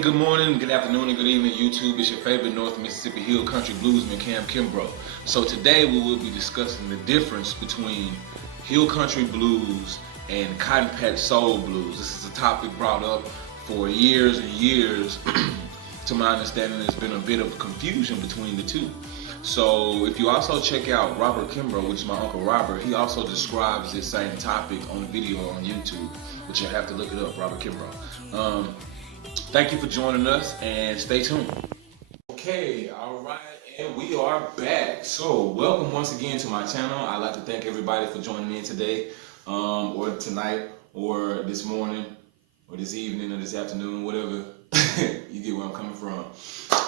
Good morning, good afternoon, and good evening, YouTube. It's your favorite North Mississippi Hill Country bluesman, Kimbrough. So today we will be discussing the difference between Hill Country blues and Cotton Patch Soul blues. This is a topic brought up for years and years. To my understanding, there's been a bit of confusion between the two. So if you also check out Robert Kimbrough, which is my Uncle Robert, he also describes this same topic on a video on YouTube, which you'll have to look it up, Robert Kimbrough. Thank you for joining us and stay tuned. Okay, all right, and we are back. So, welcome once again to my channel. I'd like to thank everybody for joining me today, or tonight, or this morning, or this evening, or this afternoon, whatever. You get where I'm coming from.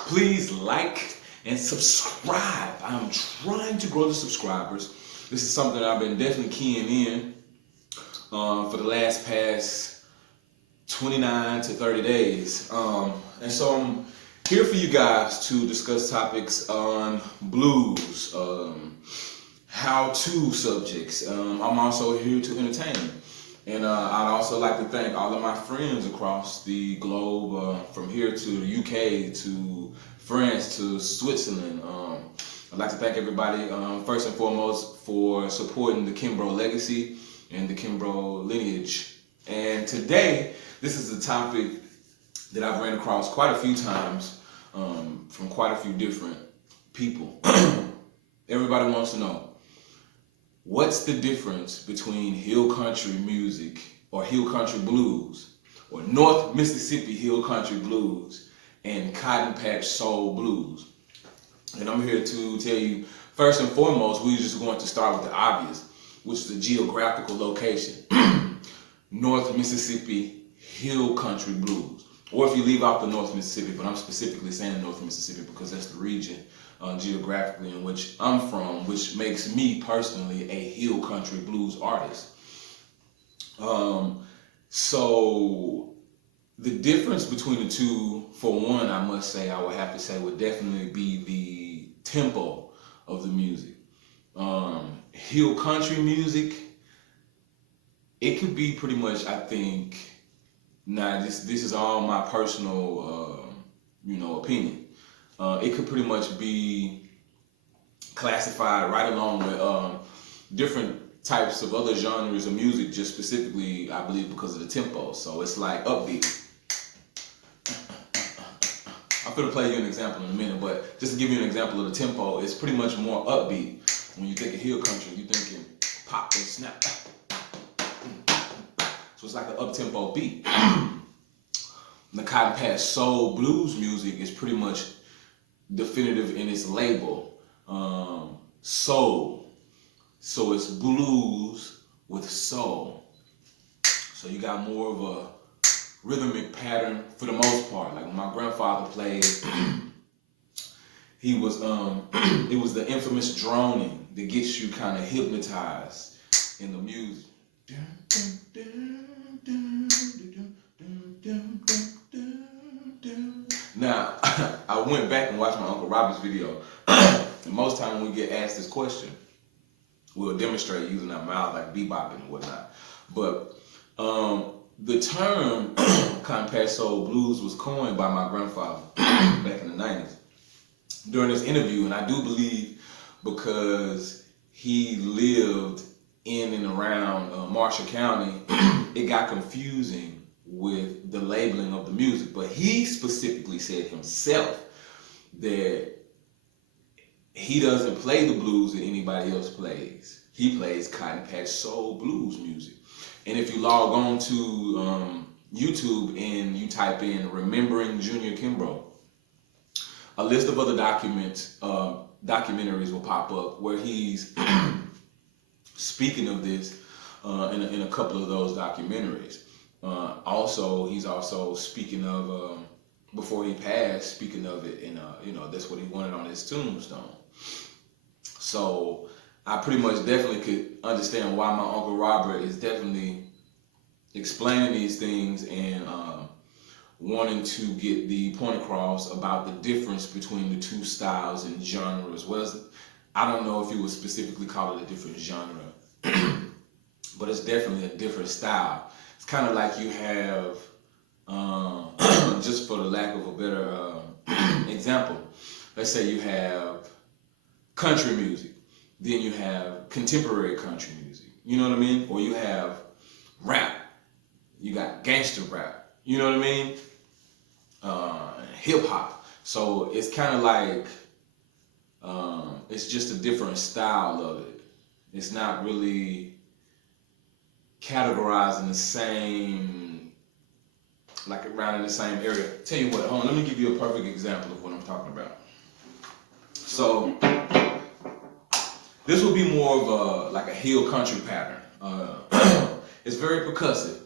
Please like and subscribe. I'm trying to grow the subscribers. This is something I've been definitely keying in for the past 29 to 30 days. And so I'm here for you guys to discuss topics on blues, how-to subjects. I'm also here to entertain. And I'd also like to thank all of my friends across the globe, from here to the UK, to France, to Switzerland. I'd like to thank everybody, first and foremost, for supporting the Kimbrough legacy and the Kimbrough lineage. And today, this is a topic that I've ran across quite a few times from quite a few different people. Everybody wants to know, what's the difference between hill country music or hill country blues or North Mississippi hill country blues and Cotton Patch Soul blues? And I'm here to tell you, first and foremost, we're just going to start with the obvious, which is the geographical location. North Mississippi Hill Country Blues. Or if you leave out the North Mississippi, but I'm specifically saying North Mississippi because that's the region geographically in which I'm from, which makes me personally a Hill Country Blues artist. So the difference between the two, for one, I must say, I would have to say, would definitely be the tempo of the music. Hill Country music, it could be pretty much, I think, now this is all my personal, opinion. It could pretty much be classified right along with different types of other genres of music, just specifically, I believe, because of the tempo. So it's like upbeat. I'm going to play you an example in a minute, but just to give you an example of the tempo, it's pretty much more upbeat. When you think of hill country, you're thinking pop and snap. So it's like an up-tempo beat. The Cotton Patch Soul blues music is pretty much definitive in its label, soul. So it's blues with soul. So you got more of a rhythmic pattern for the most part. Like when my grandfather played, he was it was the infamous droning that gets you kind of hypnotized in the music. Now, I went back and watched my Uncle Robert's video. And most time when we get asked this question, we'll demonstrate using our mouth, like bebopping and whatnot. But the term Cotton Patch Soul Blues was coined by my grandfather back in the 90s during this interview. And I do believe because he lived in and around Marshall County, it got confusing with the labeling of the music. But he specifically said himself that he doesn't play the blues that anybody else plays. He plays Cotton Patch Soul blues music. And if you log on to YouTube and you type in Remembering Junior Kimbrough, a list of other documentaries will pop up where he's speaking of this in a couple of those documentaries. Also, he's also speaking of, before he passed, speaking of it, and that's what he wanted on his tombstone. So I pretty much definitely could understand why my Uncle Robert is definitely explaining these things and wanting to get the point across about the difference between the two styles and genres. I don't know if you would specifically call it a different genre, but it's definitely a different style. It's kind of like you have Just for the lack of a better example, let's say you have country music, then you have contemporary country music, you know what I mean? Or you have rap, you got gangster rap, you know what I mean? Hip hop. So it's kind of like, it's just a different style of it. It's not really categorized in the same, like around in the same area. Tell you what, hold on, let me give you a perfect example of what I'm talking about. So this would be more of a like a hill country pattern. It's very percussive.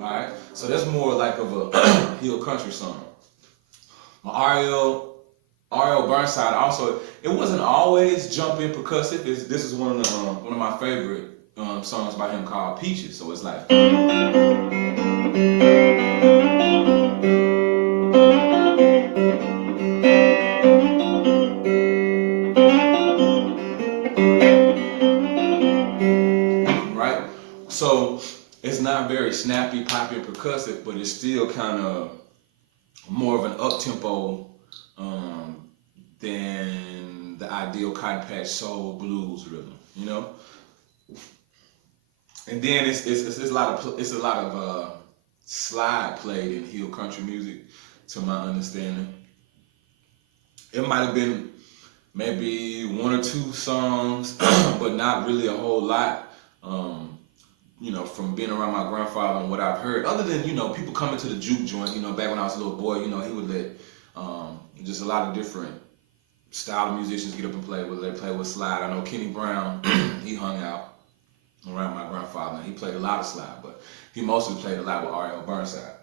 Alright, so that's more like of a hill country song. My RL Burnside also, it wasn't always jumping percussive. This is one of my favorite songs by him called Peaches. So it's like, right? So it's not very snappy, poppy, and percussive, but it's still kind of more of an up-tempo than the ideal Cotton Patch soul blues rhythm, you know. And then it's a lot of slide played in hill country music, to my understanding. It might have been maybe one or two songs, but not really a whole lot. You know, from being around my grandfather and what I've heard, other than, you know, people coming to the juke joint, you know, back when I was a little boy, you know, he would let just a lot of different style of musicians get up and play, whether they play with slide. I know Kenny Brown, he hung out around my grandfather, and he played a lot of slide, but he mostly played a lot with R.L. Burnside.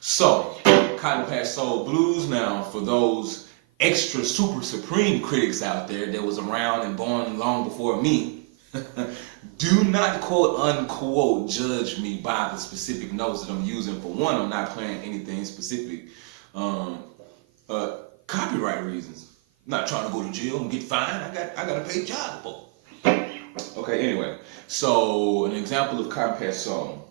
So, Cotton Patch Soul Blues now, for those extra super supreme critics out there that was around and born long before me, do not quote unquote judge me by the specific notes that I'm using. For one, I'm not playing anything specific. Copyright reasons. I'm not trying to go to jail and get fined. I gotta pay child support. Okay, anyway. So an example of Cotton Patch Soul.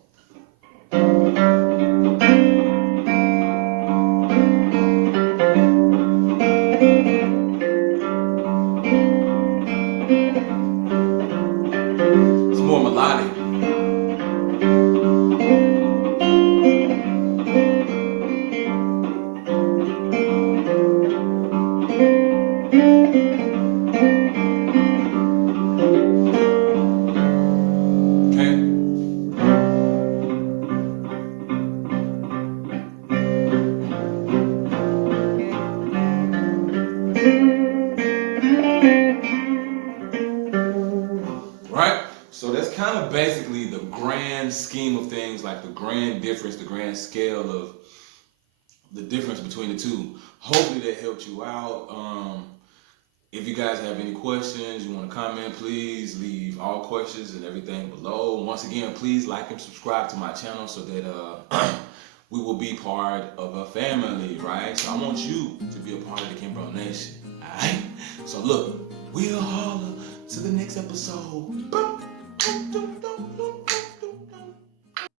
It's more melodic. Right? So that's kind of basically the grand scheme of things, like the grand difference, the grand scale of the difference between the two. Hopefully that helped you out. If you guys have any questions, you want to comment, please leave all questions and everything below. Once again, please like and subscribe to my channel so that we will be part of a family, right? So I want you to be a part of the Kimbrough Nation, all right? So look, we'll holler to the next episode.